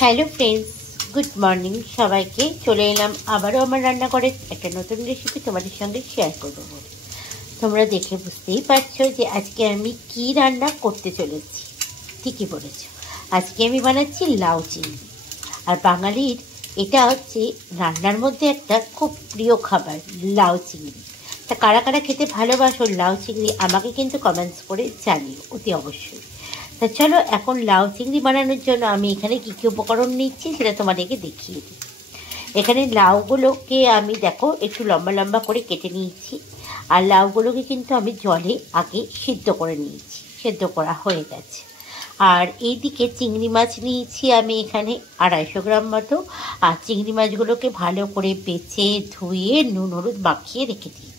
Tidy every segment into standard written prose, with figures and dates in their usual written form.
Hello friends, good morning সবাইকে। চলে এলাম আবারও আমার রান্নাঘরের একটা নতুন রেসিপি তোমাদের সঙ্গে শেয়ার করবো বলে। তোমরা দেখে বুঝতেই পারছো যে আজকে আমি কি রান্না করতে চলেছি। ঠিকই বলেছো, আজকে আমি বানাচ্ছি লাউ চিংড়ি। আর বাঙালির এটা হচ্ছে রান্নার মধ্যে একটা খুব প্রিয় খাবার, লাউ চিংড়ি। তা কারা কারা খেতে ভালোবাসো লাউ চিংড়ি আমাকে কিন্তু কমেন্টস করে জানিও অতি অবশ্যই। তা চলো এখন লাউ চিংড়ি বানানোর জন্য আমি এখানে কী কী উপকরণ নিচ্ছি সেটা তোমাদেরকে দেখিয়ে দিই। এখানে লাউগুলোকে আমি দেখো একটু লম্বা লম্বা করে কেটে নিয়েছি। আর লাউগুলোকে কিন্তু আমি জলে আগে সিদ্ধ করে নিয়েছি, সিদ্ধ করা হয়ে গেছে। আর এইদিকে চিংড়ি মাছ নিয়েছি আমি এখানে 250 গ্রাম মতো। আর চিংড়ি মাছগুলোকে ভালো করে বেছে ধুয়ে নুন হলুদ মাখিয়ে রেখে দিয়েছি।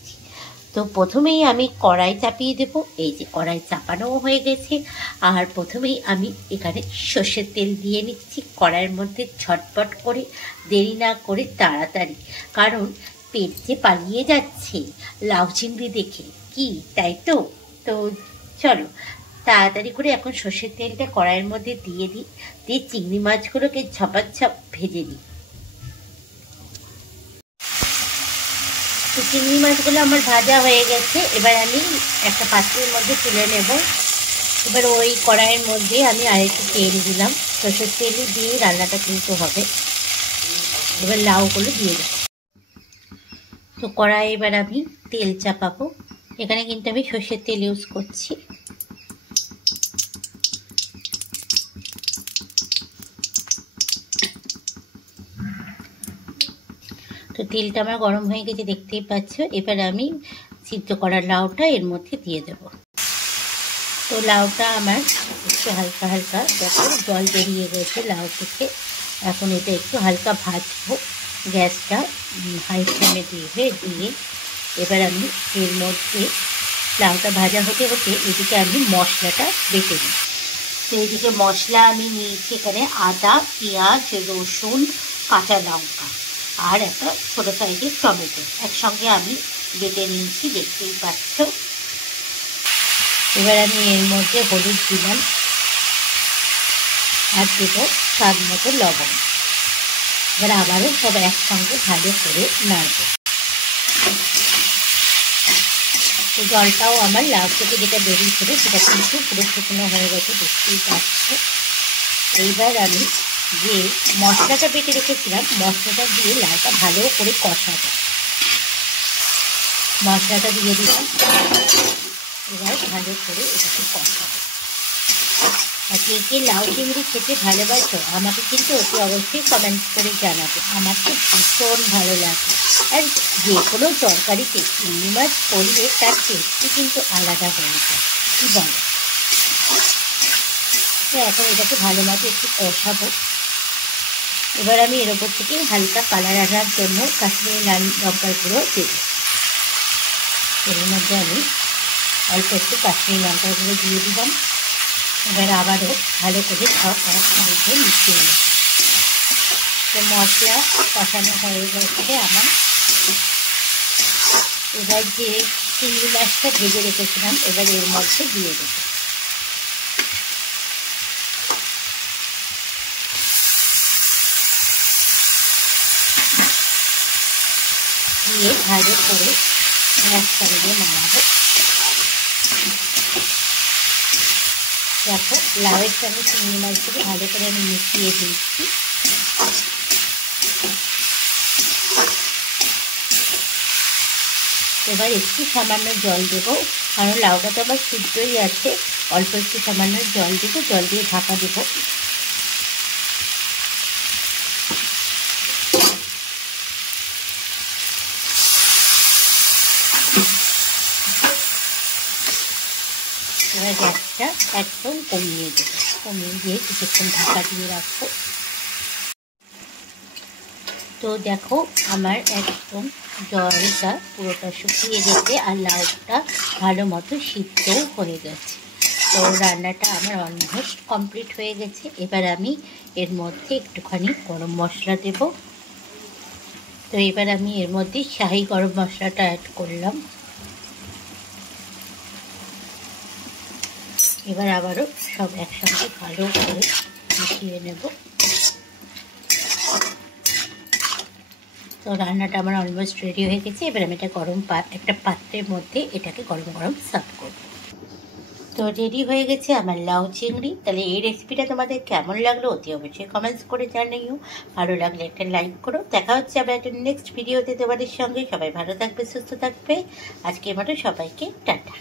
তো প্রথমেই আমি কড়াই চাপিয়ে দেব। এই যে কড়াই চাপানো হয়ে গেছে। আর প্রথমেই আমি এখানে সর্ষের তেল দিয়ে নিচ্ছি কড়াইয়ের মধ্যে, ঝটপট করে, দেরি না করে, তাড়াতাড়ি। কারণ পেট যে পালিয়ে যাচ্ছে লাউ চিংড়ি দেখে, কি তাই তো? তো চলো তাড়াতাড়ি করে এখন সর্ষের তেলটা কড়াইয়ের মধ্যে দিয়ে দিই, দিয়ে চিংড়ি মাছগুলোকে ঝপাঝপ ভেজে নিই। তো চিংড়ি মাছগুলো আমার ভাজা হয়ে গেছে। এবার আমি একটা পাত্রের মধ্যে তুলে নেব। এবার ওই কড়াইয়ের মধ্যে আমি আরেকটু তেল দিলাম, সর্ষের তেল দিয়ে রান্নাটা কিন্তু হবে। এবার লাউগুলো দিয়ে দেব। তো কড়াই এবার আমি তেল চাপাবো। এখানে কিন্তু আমি সর্ষের তেল ইউজ করছি। তো তেলটা আমার গরম হয়ে গেছে দেখতেই পাচ্ছ। এবার আমি সিদ্ধ করা লাউটা এর মধ্যে দিয়ে দেব। তো লাউটা আমার একটু হালকা হালকা দেখো জল বেরিয়ে গেছে লাউ থেকে। এখন এটা একটু হালকা ভাজবো, গ্যাসটা হাই ফ্লেমে দিয়ে এবার আমি এর মধ্যে লাউটা ভাজা হতে হতে এদিকে আমি মশলাটা বেটে দিই। তো এদিকে মশলা আমি নিয়েছি এখানে আদা, পেঁয়াজ, রসুন, কাঁচা লঙ্কা আর একটা ছোটো সাইজের টমেটো একসঙ্গে আমি বেটে নিয়েছি, দেখতেই পাচ্ছ। এবার আমি এর মধ্যে হলুদ দিলাম আর দেবো স্বাদ মতো লবণ। এবার আবারও সব একসঙ্গে ভালো করে নাড়ব। তো জলটাও আমার লাউ থেকে যেটা বেরিয়েছিল সেটা কিন্তু পুরো শুকনো হয়ে গেছে, দেখতেই পাচ্ছ। এইবার আমি যে মশলাটা বেটে রেখেছিলাম মশলাটা দিয়ে লাউটা ভালো করে কষাবো। মশলাটা দিয়ে দিলাম, এবার ভালো করে এটাকে কষাবো। আর কে কে লাউ চিংড়ি খেতে ভালোবাসো আমাকে কিন্তু অতি অবশ্যই কমেন্ট করে জানাবে। আমার তো ভীষণ ভালো লাগে। আর যে কোনো তরকারিতে চিংড়ি মাছ পড়লে তার টেস্টই কিন্তু আলাদা হয়ে যায়, কী বলো? তো এখন এটাকে ভালো মতো একটু কষাবো। এবার আমি এর ওপর থেকে হালকা কালার আনার জন্য কাশ্মীরি লাল লঙ্কার গুঁড়ো দেব। এর মধ্যে আমি অল্প একটু কাশ্মীরি লঙ্কার গুঁড়ো দিয়ে দিলাম। এবার আবারও ভালো করে সব একসঙ্গে মিশিয়ে নেব। তো মশলা কষানো হয়ে গেছে আমার। এবার যে চিংড়ি মাছটা ভেজে রেখেছিলাম এবার এর মধ্যে দিয়ে দেব। দিয়ে ভালো করে একসঙ্গে নাড়াবো। দেখো লাউয়ের সঙ্গে চিংড়ি মাছগুলো ভালো করে আমি মিশিয়ে দিচ্ছি। এবার একটু সামান্য জল দেবো, কারণ লাউটা তো আবার সিদ্ধই আছে। অল্প একটু সামান্য জল দেবো, জল দিয়ে ঢাকা দেবো। এবার গ্যাসটা একদম কমিয়ে দেবো, কমিয়ে দিয়ে কিছুক্ষণ ঢাকা দিয়ে রাখবো। তো দেখো আমার একদম জলটা পুরোটা শুকিয়ে গেছে আর লাউটা ভালো মতো সিদ্ধও হয়ে গেছে। তো রান্নাটা আমার অলমোস্ট কমপ্লিট হয়ে গেছে। এবার আমি এর মধ্যে একটুখানি গরম মশলা দেব। তো এবার আমি এর মধ্যে শাহি গরম মশলাটা অ্যাড করলাম। এবার আবারও সব একসঙ্গে ভালো করে মিশিয়ে নেব। তো রান্নাটা আমার অলমোস্ট রেডি হয়ে গেছে। এবার আমি এটা একটা পাত্রের মধ্যে এটাকে গরম গরম সার্ভ করব। তো রেডি হয়ে গেছে আমার লাউ চিংড়ি। তাহলে এই রেসিপিটা তোমাদের কেমন লাগলো অতি অবশ্যই কমেন্টস করে জানিও। ভালো লাগলে একটা লাইক করো। দেখা হচ্ছে আবার একটা নেক্সট ভিডিওতে তোমাদের সঙ্গে। সবাই ভালো থাকবে, সুস্থ থাকবে। আজকের মতো সবাইকে টাটা।